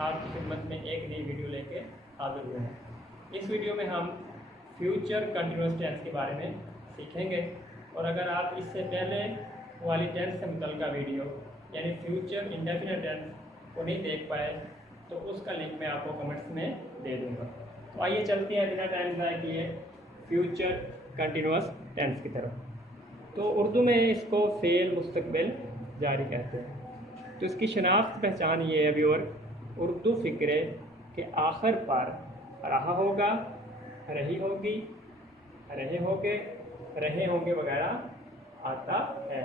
आपकी खिदमत में एक नई वीडियो लेके हाजिर हुए हैं। इस वीडियो में हम फ्यूचर कंटिन्यूस टेंस के बारे में सीखेंगे। और अगर आप इससे पहले वाली टेंस से मुतल्लिका वीडियो यानी फ्यूचर इंडेफिनिट टेंस को नहीं देख पाए तो उसका लिंक मैं आपको कमेंट्स में दे दूँगा। तो आइए चलते हैं बिना टाइम ज़ाया किए फ्यूचर कंटिन्यूस टेंस की तरफ। तो उर्दू में इसको फ़ेल मुस्तक़बिल जारी कहते हैं। तो इसकी शनाख्त पहचान ये है व्यूअर, उर्दू फ़िक्रे के आखिर पर रहा होगा, रही होगी, रहे होगे, रहे होंगे वगैरह आता है।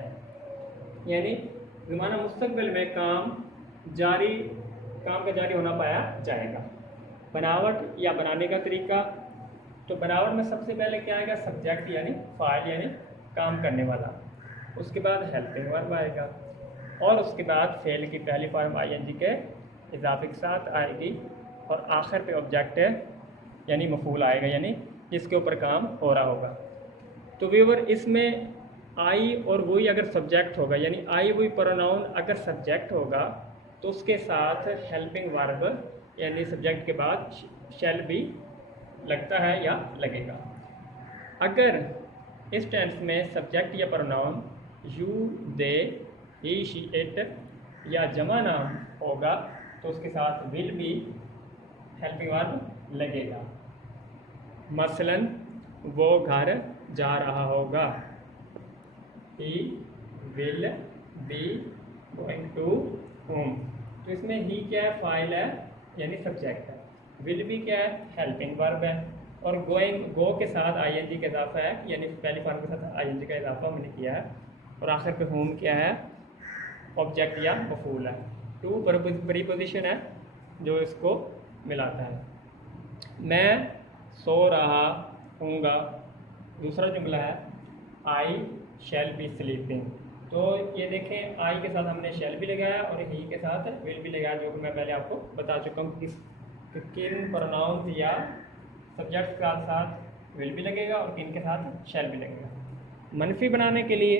यानी ज़माना मुस्तक़बिल में काम का जारी होना पाया जाएगा। बनावट या बनाने का तरीका, तो बनावट में सबसे पहले क्या आएगा, सब्जेक्ट यानी फ़ाइल यानी काम करने वाला। उसके बाद हेल्पिंग वर्ब आएगा और उसके बाद फेल की पहली फॉर्म आईएनजी के इजाफे के साथ आएगी और आखिर पे ऑब्जेक्ट यानी मफूल आएगा यानी जिसके ऊपर काम हो रहा होगा। तो व्यूअर इसमें आई और वही अगर सब्जेक्ट होगा यानी आई वही प्रोनाउन अगर सब्जेक्ट होगा तो उसके साथ हेल्पिंग वर्ब यानी सब्जेक्ट के बाद शैल भी लगता है या लगेगा। अगर इस टेंस में सब्जेक्ट या pronoun you, they, he, she, it या जमा नाम होगा तो उसके साथ विल भी हेल्पिंग वर्ब लगेगा। मसलन वो घर जा रहा होगा, he will be going to home. तो इसमें ही क्या है, फाइल है यानी सब्जेक्ट है, विल भी क्या है, हेल्पिंग वर्ब है और गोइंग गो के साथ आईएनजी का इजाफा है यानी पहली फॉर्म के साथ आईएनजी का इजाफा मैंने किया है और आखिर पे होम क्या है, ऑब्जेक्ट या मफूल है। टू प्रीपोजिशन है जो इसको मिलाता है। मैं सो रहा हूँगा, दूसरा जुमला है आई शैल बी स्लीपिंग। तो ये देखें आई के साथ हमने शैल भी लगाया और ही के साथ विल भी लगाया, जो कि मैं पहले आपको बता चुका हूँ किन प्रोनाउंस या सब्जेक्ट के साथ विल भी लगेगा और किन के साथ शैल भी लगेगा। मनफी बनाने के लिए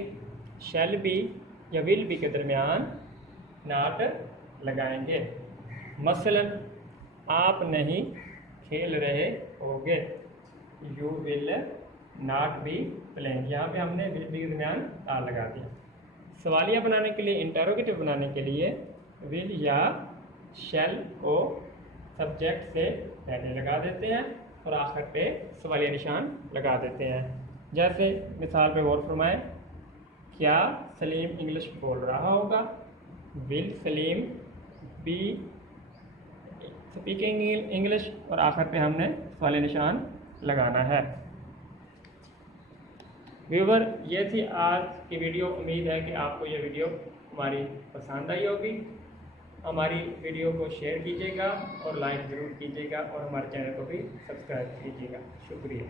शैल भी या विल भी के दरमियान नॉट लगाएंगे। मसलन आप नहीं खेल रहे होगे, you will not be playing. यहाँ पे हमने विल बी के दरमियान आर लगा दिया। सवालिया बनाने के लिए, इंटरोगेटिव बनाने के लिए विल या शैल को सब्जेक्ट से पहले लगा देते हैं और आखिर पे सवालिया निशान लगा देते हैं। जैसे मिसाल पे गौर फरमाएं, क्या सलीम इंग्लिश बोल रहा होगा, will Salim be speaking English और आखिर पे हमने सवालिया निशान लगाना है। व्यूवर, ये थी आज की वीडियो। उम्मीद है कि आपको ये वीडियो हमारी पसंद आई होगी। हमारी वीडियो को शेयर कीजिएगा और लाइक ज़रूर कीजिएगा और हमारे चैनल को भी सब्सक्राइब कीजिएगा। शुक्रिया।